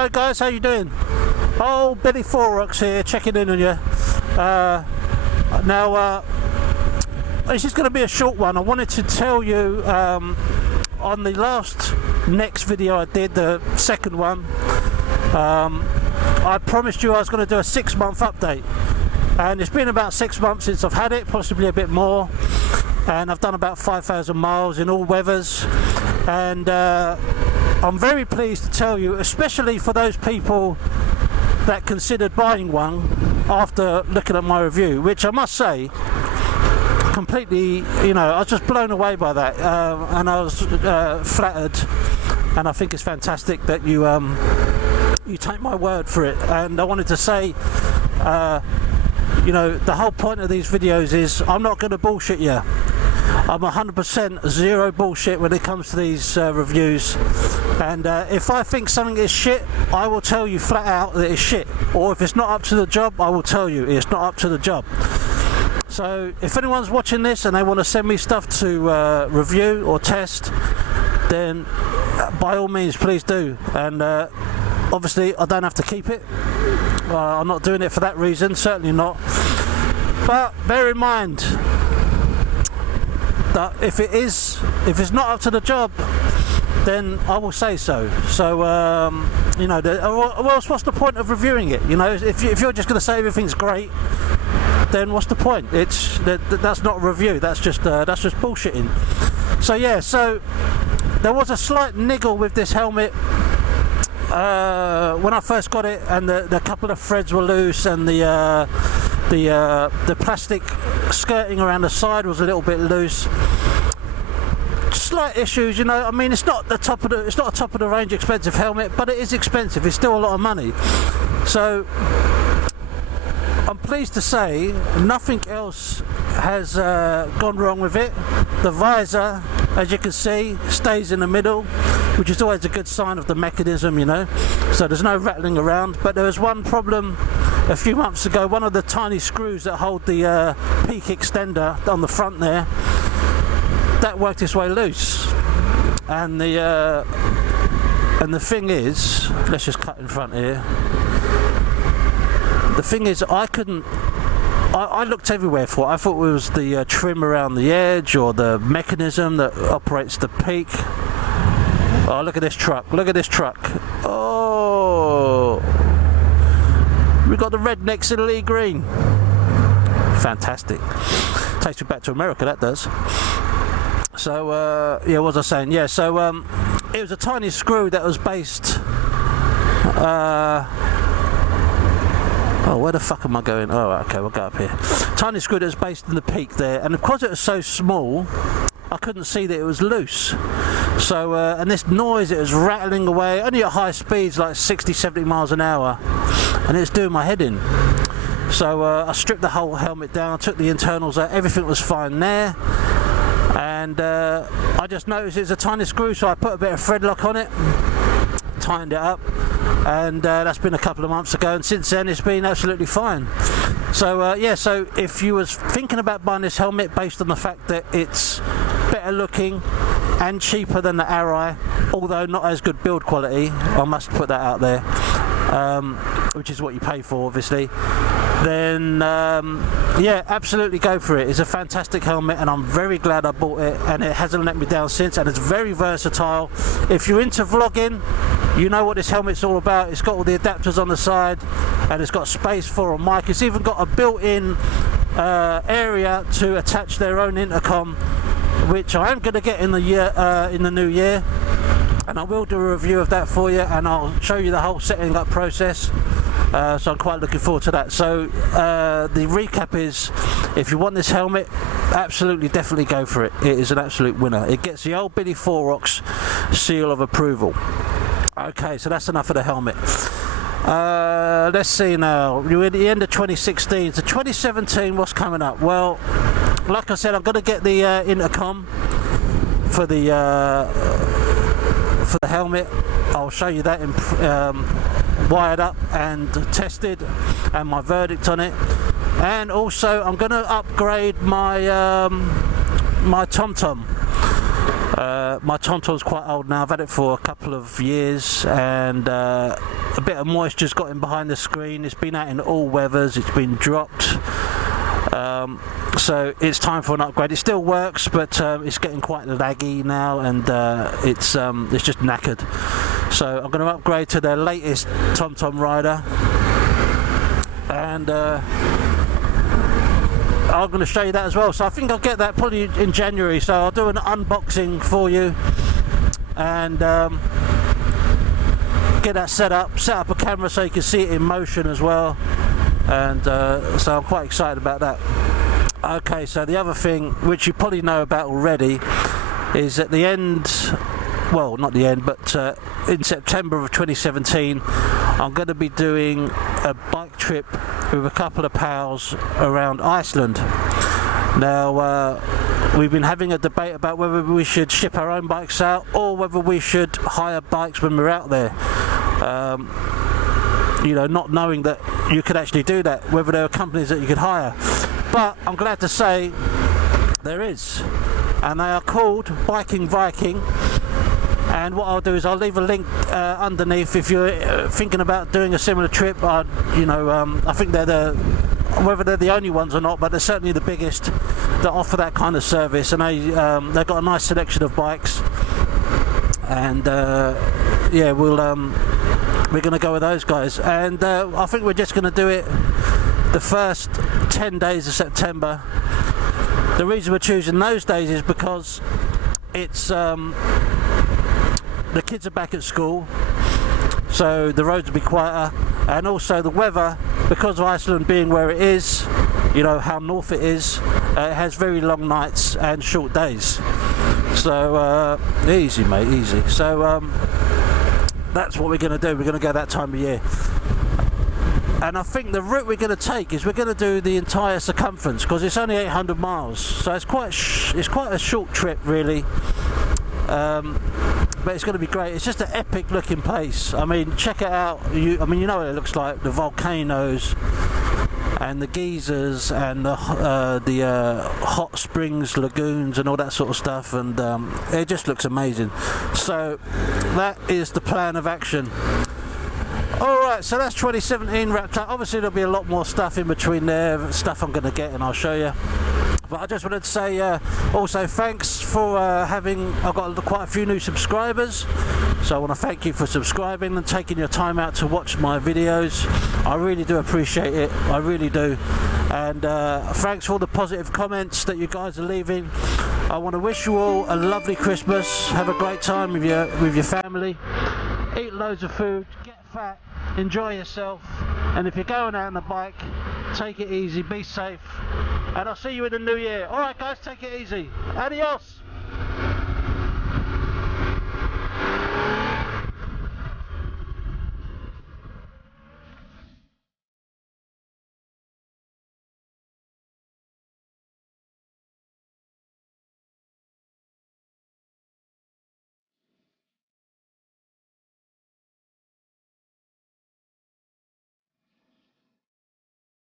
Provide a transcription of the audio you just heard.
Hello guys, how you doing? Oh, Billy Forex here, checking in on you. Now, this is going to be a short one. I wanted to tell you on the last Nexx video I did, the second one, I promised you I was going to do a 6-month update. And it's been about 6 months since I've had it, possibly a bit more. And I've done about 5,000 miles in all weathers. And I'm very pleased to tell you, especially for those people that considered buying one after looking at my review, which I must say, completely, you know, I was just blown away by that, and I was flattered, and I think it's fantastic that you you take my word for it. And I wanted to say, you know, the whole point of these videos is I'm not going to bullshit you. I'm 100% zero bullshit when it comes to these reviews, and if I think something is shit, I will tell you flat out that it's shit, or if it's not up to the job, I will tell you it's not up to the job. So if anyone's watching this and they want to send me stuff to review or test, then by all means please do. And obviously I don't have to keep it. I'm not doing it for that reason, certainly not. But bear in mind that if it's not up to the job, then I will say so. So you know, what's the point of reviewing it? You know, if you're just going to say everything's great, then what's the point? That's not a review. That's just bullshitting. So yeah, so there was a slight niggle with this helmet when I first got it, and the couple of threads were loose, and the plastic skirting around the side was a little bit loose. Slight issues, you know. I mean, it's not a top of the range expensive helmet, but it is expensive. It's still a lot of money. So I'm pleased to say nothing else has gone wrong with it. The visor, as you can see, stays in the middle, which is always a good sign of the mechanism, you know. So there's no rattling around. But there was one problem a few months ago. One of the tiny screws that hold the peak extender on the front there, that worked its way loose. And the thing is, let's just cut in front here. The thing is, I looked everywhere for it. I thought it was the trim around the edge, or the mechanism that operates the peak. Oh, look at this truck. Look at this truck. Oh, we got the red Nexx in Lee green. Fantastic. Takes me back to America, that does. So, yeah, what was I saying? Yeah, so it was a tiny screw that was based... oh, where the fuck am I going? Oh, okay, we'll go up here. Tiny screw that was based in the peak there, and because it was so small, I couldn't see that it was loose. So, and this noise, it was rattling away, only at high speeds, like 60, 70 miles an hour, and it's doing my head in. So I stripped the whole helmet down, took the internals out, everything was fine there. And I just noticed it's a tiny screw, so I put a bit of thread lock on it, tightened it up, and that's been a couple of months ago, and since then it's been absolutely fine. So yeah, so if you was thinking about buying this helmet based on the fact that it's better looking and cheaper than the Arai, although not as good build quality, I must put that out there, which is what you pay for obviously, then yeah, absolutely go for it. It's a fantastic helmet, and I'm very glad I bought it, and it hasn't let me down since, and it's very versatile. If you're into vlogging, you know what this helmet's all about. It's got all the adapters on the side, and it's got space for a mic. It's even got a built-in area to attach their own intercom, which I am going to get in the new year, and I will do a review of that for you, and I'll show you the whole setting up process. So I'm quite looking forward to that. So the recap is, if you want this helmet, absolutely, definitely go for it. It is an absolute winner. It gets the old Billy Forex seal of approval. Okay, so that's enough of the helmet. Let's see now. We're at the end of 2016. So 2017, what's coming up? Well, like I said, I'm going to get the intercom for the helmet. I'll show you that in wired up and tested, and my verdict on it. And also I'm going to upgrade my my TomTom. My TomTom's quite old now. I've had it for a couple of years, and a bit of moisture's got in behind the screen. It's been out in all weathers. It's been dropped. So it's time for an upgrade. It still works, but it's getting quite laggy now, and it's just knackered. So I'm going to upgrade to their latest TomTom rider, and I'm going to show you that as well. So I think I'll get that probably in January. So I'll do an unboxing for you, and get that set up a camera so you can see it in motion as well. And so I'm quite excited about that. Okay, so the other thing which you probably know about already is at the end, well not the end, but in September of 2017 I'm going to be doing a bike trip with a couple of pals around Iceland. Now we've been having a debate about whether we should ship our own bikes out or whether we should hire bikes when we're out there. You know, not knowing that you could actually do that, whether there are companies that you could hire. But I'm glad to say there is, and they are called Biking Viking. And what I'll do is I'll leave a link underneath if you're thinking about doing a similar trip. You know, I think whether they're the only ones or not, but they're certainly the biggest that offer that kind of service, and they've got a nice selection of bikes. And yeah, we're going to go with those guys, and I think we're just going to do it the first 10 days of September. The reason we're choosing those days is because it's the kids are back at school, so the roads will be quieter, and also the weather, because of Iceland being where it is, you know how north it is, it has very long nights and short days. So easy mate, easy. So that's what we're going to do. We're going to go that time of year, and I think the route we're going to take is we're going to do the entire circumference, because it's only 800 miles, so it's quite a short trip really. But it's going to be great. It's just an epic looking place. I mean, check it out. I mean, you know what it looks like, the volcanoes and the geysers and the hot springs, lagoons and all that sort of stuff, and it just looks amazing. So that is the plan of action. Alright, so that's 2017 wrapped up. Obviously there'll be a lot more stuff in between there, stuff I'm going to get, and I'll show you. But I just wanted to say also thanks for I've got quite a few new subscribers, so I want to thank you for subscribing and taking your time out to watch my videos. I really do appreciate it, I really do. And thanks for all the positive comments that you guys are leaving. I want to wish you all a lovely Christmas, have a great time with your family, eat loads of food, get fat, enjoy yourself, and if you're going out on a bike, take it easy, be safe, and I'll see you in the new year. Alright guys, take it easy. Adios!